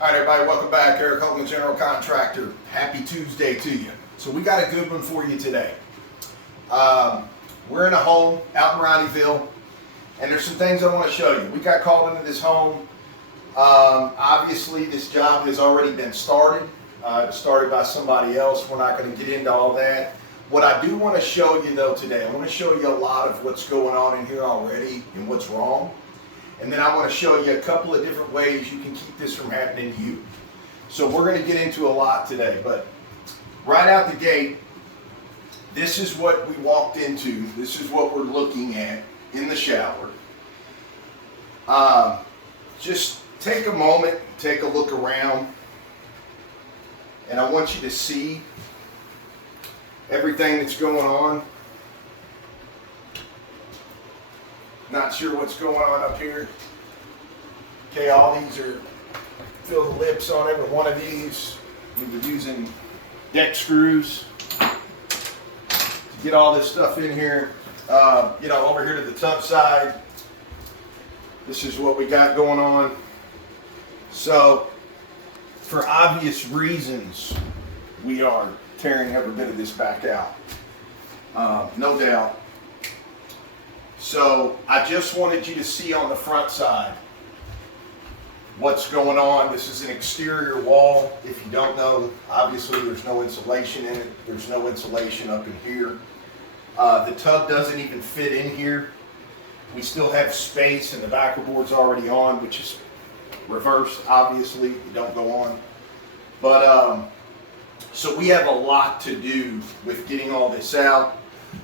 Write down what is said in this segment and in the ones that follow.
All right, everybody, welcome back. Eric Hogan, General Contractor. Happy Tuesday to you. So we got a good one for you today. We're in a home out in Ronnieville, and there's some things I want to show you. We got called into this home. Obviously, this job has already been started. Started by somebody else. We're not going to get into all that. What I do want to show you, though, today, I want to show you a lot of what's going on in here already and what's wrong. And then I want to show you a couple of different ways you can keep this from happening to you. So we're going to get into a lot today, but right out the gate, this is what we walked into. This is what we're looking at in the shower. Just take a moment, take a look around, and I want you to see everything that's going on. Not sure what's going on up here. Okay, all these are, feel the lips on every one of these. We were using deck screws to get all this stuff in here. Over here to the tub side, this is what we got going on. So, for obvious reasons, we are tearing every bit of this back out. No doubt. So I just wanted you to see on the front side what's going on. This is an exterior wall. If you don't know, obviously there's no insulation in it. There's no insulation up in here. The tub doesn't even fit in here. We still have space, and the backer board's already on, which is reversed, obviously. You don't go on. But so we have a lot to do with getting all this out.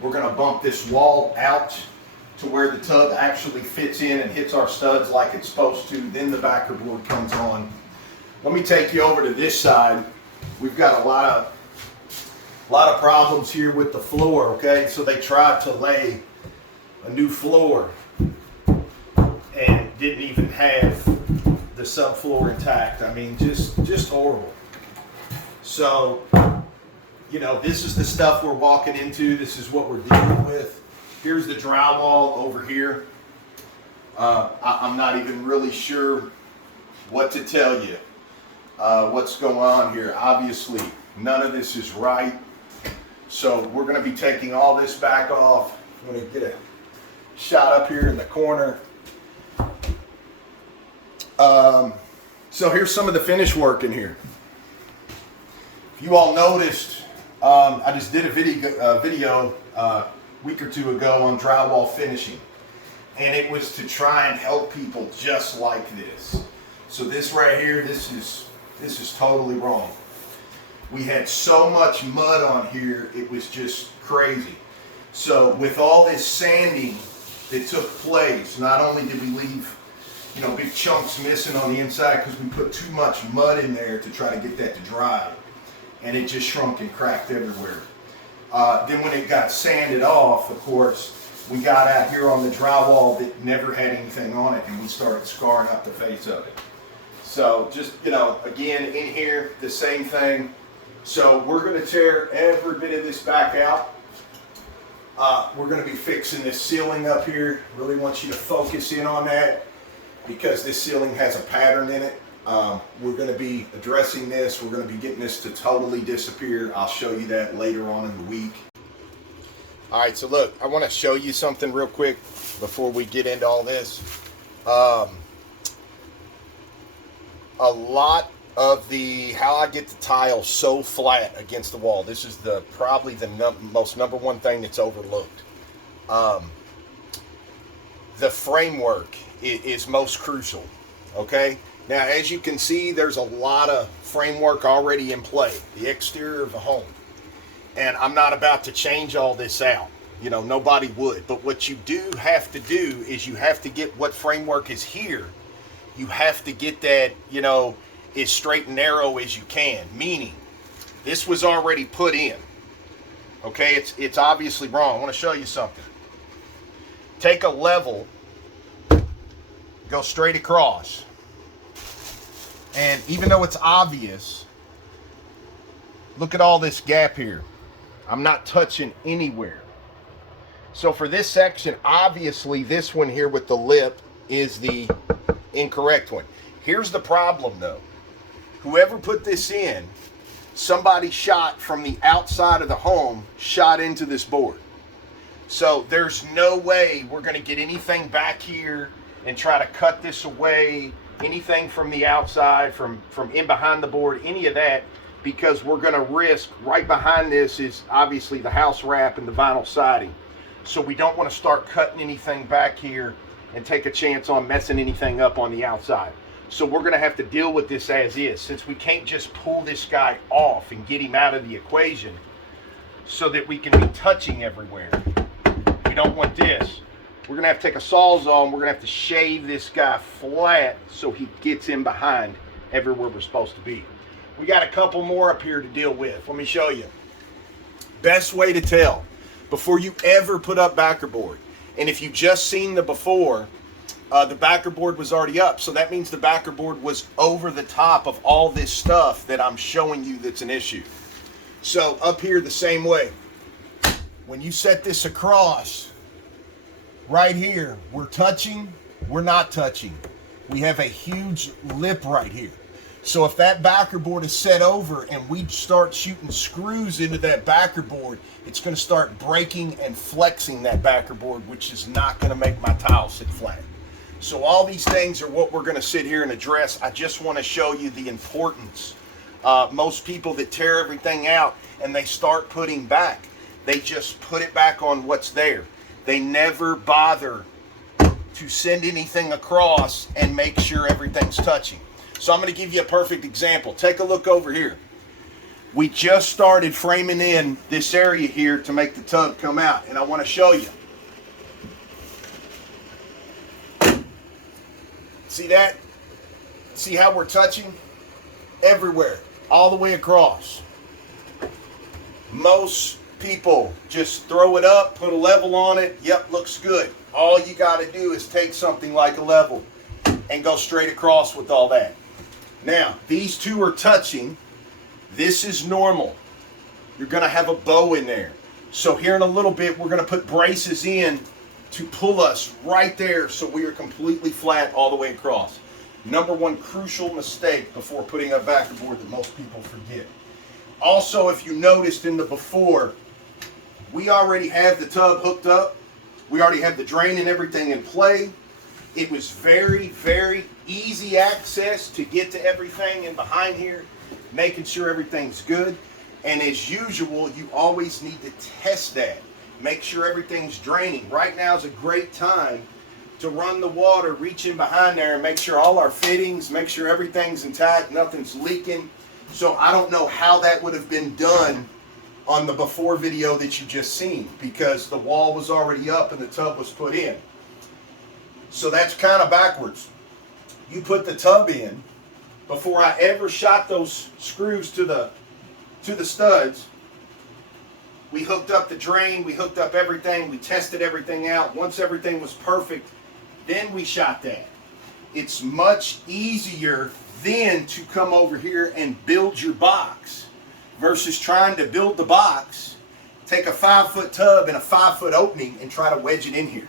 We're going to bump this wall out to where the tub actually fits in and hits our studs like it's supposed to. Then the backer board comes on. Let me take you over to this side. We've got a lot of problems here with the floor. Okay, so they tried to lay a new floor and didn't even have the subfloor intact. I mean, just horrible. So, this is the stuff we're walking into. This is what we're dealing with. Here's the drywall over here. I'm not even really sure what to tell you. What's going on here? Obviously, none of this is right. So we're going to be taking all this back off. I'm going to get a shot up here in the corner. So here's some of the finish work in here. If you all noticed, I just did a video week or two ago on drywall finishing, and it was to try and help people just like this. So this right here, this is totally wrong. We had so much mud on here, it was just crazy. So with all this sanding that took place, not only did we leave big chunks missing on the inside because we put too much mud in there to try to get that to dry, and it just shrunk and cracked everywhere. Then when it got sanded off, of course, we got out here on the drywall that never had anything on it, and we started scarring up the face of it. So just, again, in here, the same thing. So we're going to tear every bit of this back out. We're going to be fixing this ceiling up here. Really want you to focus in on that because this ceiling has a pattern in it. We're going to be addressing this. We're going to be getting this to totally disappear. I'll show you that later on in the week. All right, so look, I want to show you something real quick before we get into all this. A lot of how I get the tile so flat against the wall. This is probably the most number one thing that's overlooked. The framework is most crucial. Okay. Now, as you can see, there's a lot of framework already in play, the exterior of the home. And I'm not about to change all this out. Nobody would. But what you do have to do is you have to get what framework is here. You have to get that, as straight and narrow as you can. Meaning, this was already put in. Okay, it's obviously wrong. I want to show you something. Take a level, go straight across. And even though it's obvious, look at all this gap here. I'm not touching anywhere. So for this section, obviously this one here with the lip is the incorrect one. Here's the problem though. whoever put this in, somebody shot from the outside of the home, shot into this board. So there's no way we're going to get anything back here and try to cut this away, anything from the outside, from in behind the board, any of that, because we're going to risk, right behind this is obviously the house wrap and the vinyl siding. So we don't want to start cutting anything back here and take a chance on messing anything up on the outside. So we're going to have to deal with this as is, since we can't just pull this guy off and get him out of the equation so that we can be touching everywhere. We don't want this. We're going to have to take a Sawzall and we're going to have to shave this guy flat so he gets in behind everywhere we're supposed to be. We got a couple more up here to deal with. Let me show you. Best way to tell before you ever put up backer board. And if you just seen the before, the backer board was already up. So that means the backer board was over the top of all this stuff that I'm showing you that's an issue. So up here the same way. When you set this across, right here, we're touching, we're not touching. We have a huge lip right here. So if that backer board is set over and we start shooting screws into that backer board, it's going to start breaking and flexing that backer board, which is not going to make my tile sit flat. So all these things are what we're going to sit here and address. I just want to show you the importance. Most people that tear everything out and they start putting back, they just put it back on what's there. They never bother to send anything across and make sure everything's touching. So I'm going to give you a perfect example. Take a look over here. We just started framing in this area here to make the tub come out, and I want to show you. See that? See how we're touching? Everywhere, all the way across. Most people just throw it up, put a level on it. Yep, looks good. All you got to do is take something like a level and go straight across with all that. Now, these two are touching. This is normal. You're going to have a bow in there. So here in a little bit, we're going to put braces in to pull us right there so we are completely flat all the way across. Number one crucial mistake before putting up backer board that most people forget. Also, if you noticed in the before, we already have the tub hooked up. We already have the drain and everything in play. It was very, very easy access to get to everything in behind here, making sure everything's good. And as usual, you always need to test that. Make sure everything's draining. Right now is a great time to run the water, reach in behind there and make sure all our fittings, make sure everything's intact, nothing's leaking. So I don't know how that would have been done on the before video that you just seen, because the wall was already up and the tub was put in. So that's kind of backwards. You put the tub in before I ever shot those screws to the studs. We hooked up the drain, we hooked up everything, we tested everything out. Once everything was perfect, then we shot that. It's much easier then to come over here and build your box versus trying to build the box, take a 5-foot tub and a 5-foot opening and try to wedge it in here.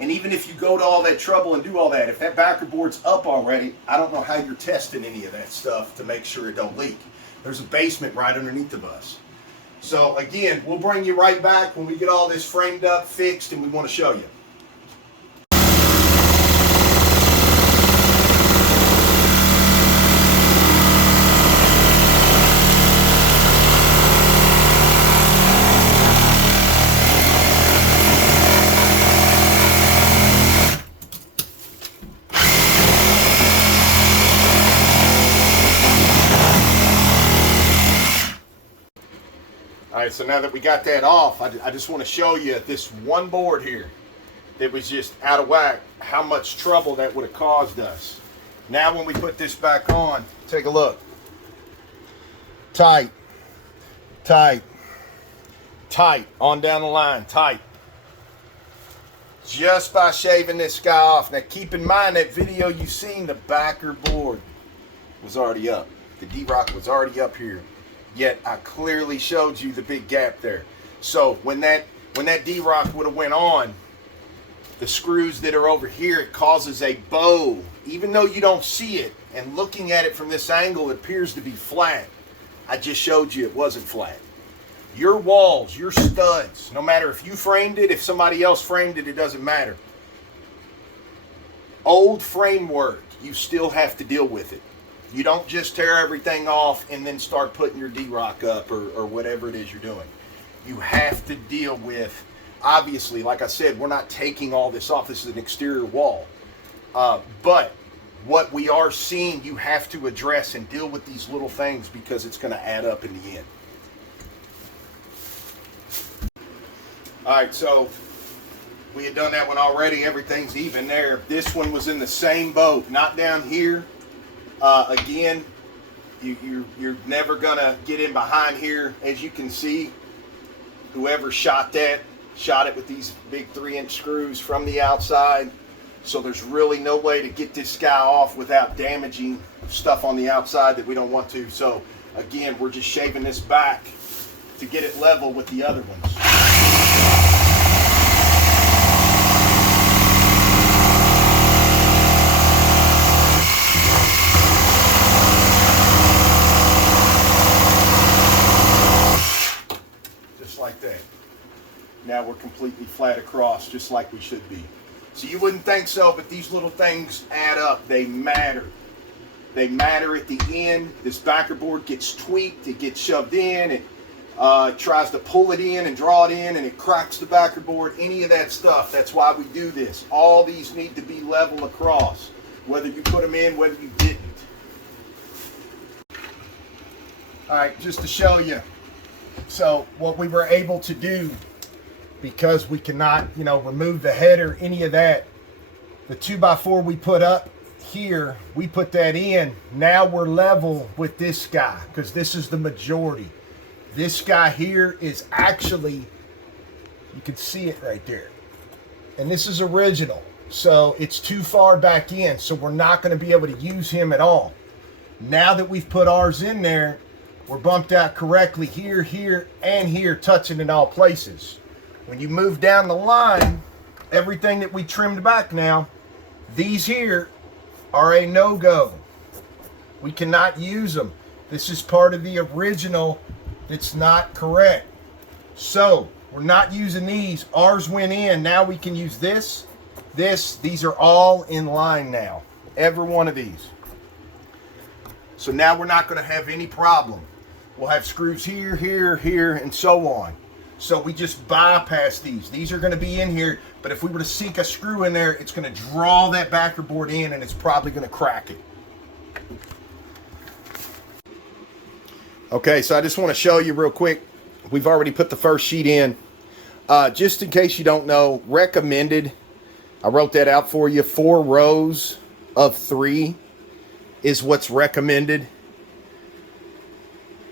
And even if you go to all that trouble and do all that, if that backer board's up already, I don't know how you're testing any of that stuff to make sure it don't leak. There's a basement right underneath the bus. So again, we'll bring you right back when we get all this framed up, fixed, and we want to show you. All right, so now that we got that off, I just want to show you this one board here that was just out of whack, how much trouble that would have caused us. Now when we put this back on, take a look. Tight, tight, tight, on down the line, tight. Just by shaving this guy off. Now keep in mind that video you seen, the backer board was already up. The D-Rock was already up here. Yet I clearly showed you the big gap there. So when that D-Rock would have went on, the screws that are over here, it causes a bow. Even though you don't see it, And looking at it from this angle, it appears to be flat. I just showed you it wasn't flat. Your walls, your studs, no matter if you framed it, if somebody else framed it, it doesn't matter. Old framework, you still have to deal with it. You don't just tear everything off and then start putting your D-Rock up or whatever it is you're doing. You have to deal with, obviously, like I said, we're not taking all this off. This is an exterior wall. But what we are seeing, you have to address and deal with these little things because it's going to add up in the end. All right, so we had done that one already. Everything's even there. This one was in the same boat, not down here. Again, you're never going to get in behind here. As you can see, whoever shot it with these big 3-inch screws from the outside. So there's really no way to get this guy off without damaging stuff on the outside that we don't want to. So again, we're just shaving this back to get it level with the other ones. Just like that. Now we're completely flat across, just like we should be. So you wouldn't think so, but these little things add up. They matter. They matter at the end. This backer board gets tweaked. It gets shoved in. It tries to pull it in and draw it in, and it cracks the backer board. Any of that stuff. That's why we do this. All these need to be level across, whether you put them in, whether you didn't. All right, just to show you. So what we were able to do, because we cannot, remove the header, any of that. The 2x4 we put up here, we put that in. Now we're level with this guy because this is the majority. This guy here is actually, you can see it right there. And this is original. So it's too far back in. So we're not going to be able to use him at all. Now that we've put ours in there, we're bumped out correctly here, here, and here, touching in all places. When you move down the line, everything that we trimmed back now, these here are a no-go. We cannot use them. This is part of the original that's not correct. So we're not using these. Ours went in. Now we can use this, this. These are all in line now. Every one of these. So now we're not going to have any problem. We'll have screws here, here, here, and so on. So we just bypass these. These are going to be in here, but if we were to sink a screw in there, it's going to draw that backer board in, and it's probably going to crack it. Okay, so I just want to show you real quick. We've already put the first sheet in. Just in case you don't know, recommended, I wrote that out for you, 4 rows of 3 is what's recommended.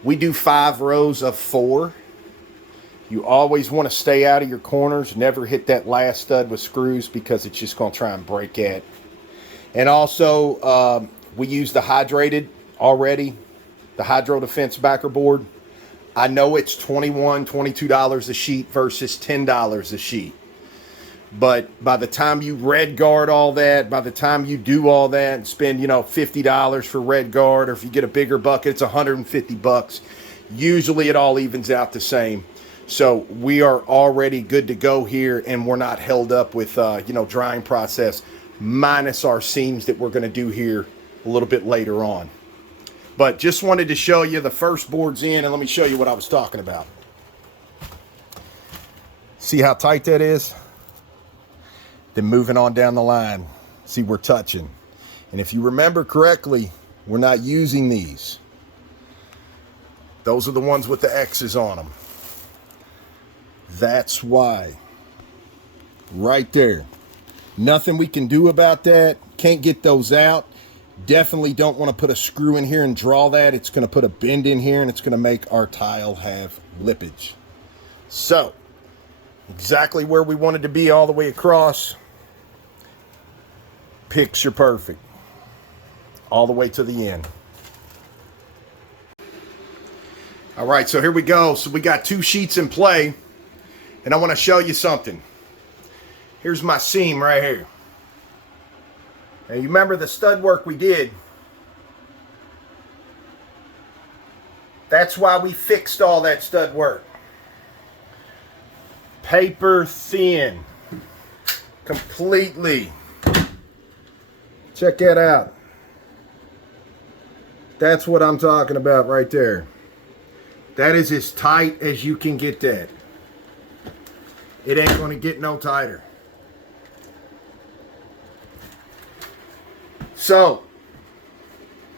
We do 5 rows of 4. You always want to stay out of your corners. Never hit that last stud with screws because it's just going to try and break it. And also, we use the hydrated already, the Hydro Defense backer board. I know it's $21, $22 a sheet versus $10 a sheet. But by the time you red guard all that, by the time you do all that and spend, $50 for red guard, or if you get a bigger bucket, it's $150. Usually it all evens out the same. So we are already good to go here, and we're not held up with, drying process, minus our seams that we're going to do here a little bit later on. But just wanted to show you the first board's in, and let me show you what I was talking about. See how tight that is? Then moving on down the line, see, we're touching. And if you remember correctly, we're not using these. Those are the ones with the X's on them. That's why. Right there. Nothing we can do about that. Can't get those out. Definitely don't want to put a screw in here and draw that. It's going to put a bend in here, and it's going to make our tile have lippage. So, exactly where we wanted to be all the way across. Picture perfect. All the way to the end. All right, so here we go. So we got 2 sheets in play. And I want to show you something. Here's my seam right here. Now you remember the stud work we did. That's why we fixed all that stud work. Paper thin. Completely. Check that out. That's what I'm talking about right there. That is as tight as you can get that. It ain't going to get no tighter. So,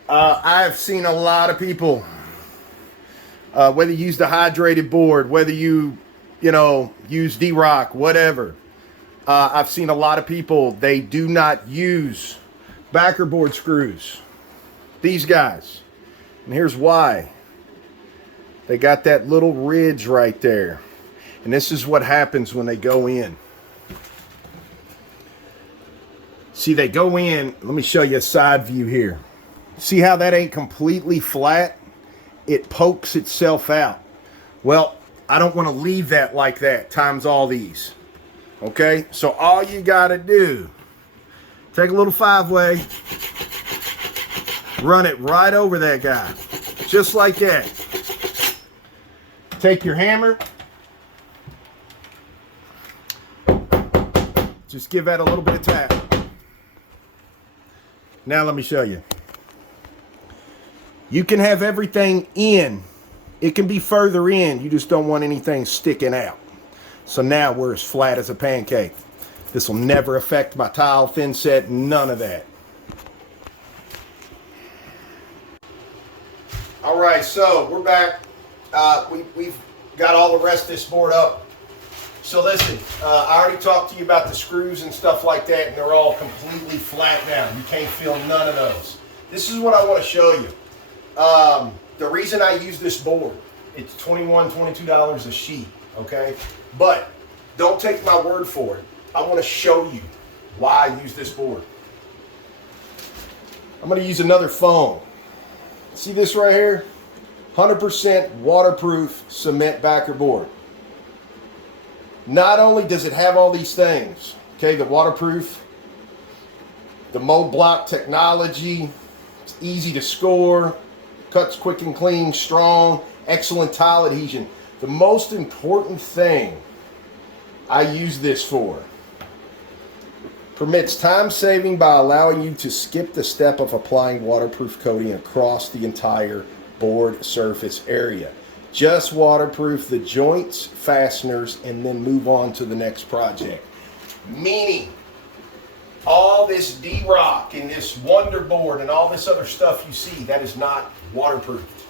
I've seen a lot of people, whether you use the hydrated board, whether you use D-Rock, whatever. I've seen a lot of people, they do not use backer board screws. These guys. And here's why. They got that little ridge right there. And this is what happens when they go in. See, they go in. Let me show you a side view here. See how that ain't completely flat? It pokes itself out. Well, I don't want to leave that like that times all these. Okay? So all you got to do, take a little 5-way, run it right over that guy. Just like that. Take your hammer. Just give that a little bit of tap. Now let me show you. You can have everything in. It can be further in. You just don't want anything sticking out. So now we're as flat as a pancake. This will never affect my tile thin set. None of that. All right, so we're back. We've got all the rest of this board up. So listen, I already talked to you about the screws and stuff like that, and they're all completely flat now. You can't feel none of those. This is what I want to show you. The reason I use this board, it's $21, $22 a sheet, okay? But don't take my word for it. I want to show you why I use this board. I'm going to use another foam. See this right here? 100% waterproof cement backer board. Not only does it have all these things, okay, the waterproof, the mold block technology, it's easy to score, cuts quick and clean, strong, excellent tile adhesion. The most important thing I use this for, permits time saving by allowing you to skip the step of applying waterproof coating across the entire board surface area. Just waterproof the joints, fasteners, and then move on to the next project. Meaning, all this D-Rock and this Wonder Board and all this other stuff you see, that is not waterproofed.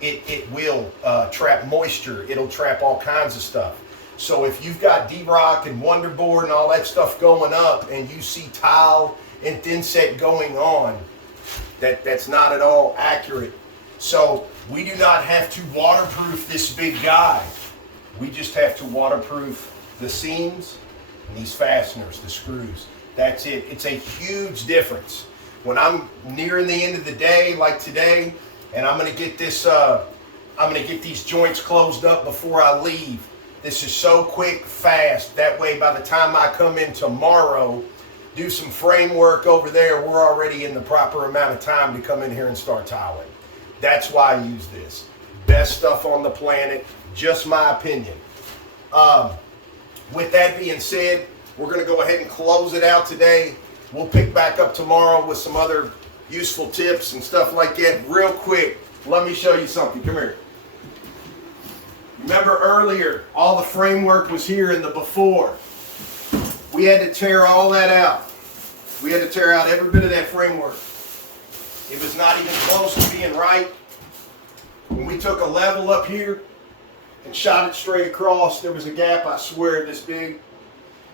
It will trap moisture. It'll trap all kinds of stuff. So if you've got D-Rock and Wonder Board and all that stuff going up and you see tile and thin set going on, that's not at all accurate. So we do not have to waterproof this big guy. We just have to waterproof the seams and these fasteners, the screws. That's it. It's a huge difference. When I'm nearing the end of the day, like today, and I'm gonna get this, I'm gonna get these joints closed up before I leave. This is so quick, fast. That way, by the time I come in tomorrow, do some framework over there, we're already in the proper amount of time to come in here and start tiling. That's why I use this. Best stuff on the planet, just my opinion. With that being said, we're going to go ahead and close it out today. We'll pick back up tomorrow with some other useful tips and stuff like that. Real quick, let me show you something. Come here. Remember earlier, all the framework was here in the before. We had to tear all that out. We had to tear out every bit of that framework. It was not even close to being right. When we took a level up here and shot it straight across, there was a gap, I swear, this big.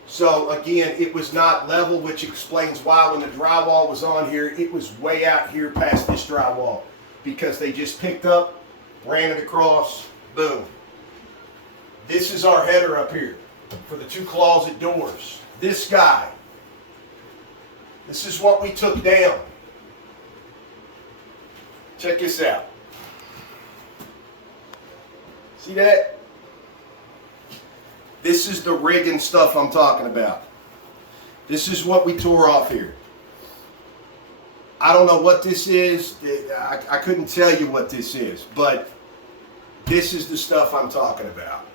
So again, it was not level, which explains why when the drywall was on here, it was way out here past this drywall. Because they just picked up, ran it across, boom. This is our header up here for the two closet doors. This guy, this is what we took down. Check this out. See that? This is the rigging stuff I'm talking about. This is what we tore off here. I don't know what this is. I couldn't tell you what this is, but this is the stuff I'm talking about.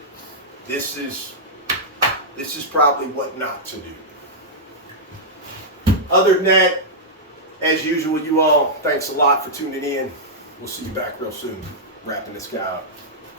This is probably what not to do. Other than that, as usual, you all, thanks a lot for tuning in. We'll see you back real soon, wrapping this guy up.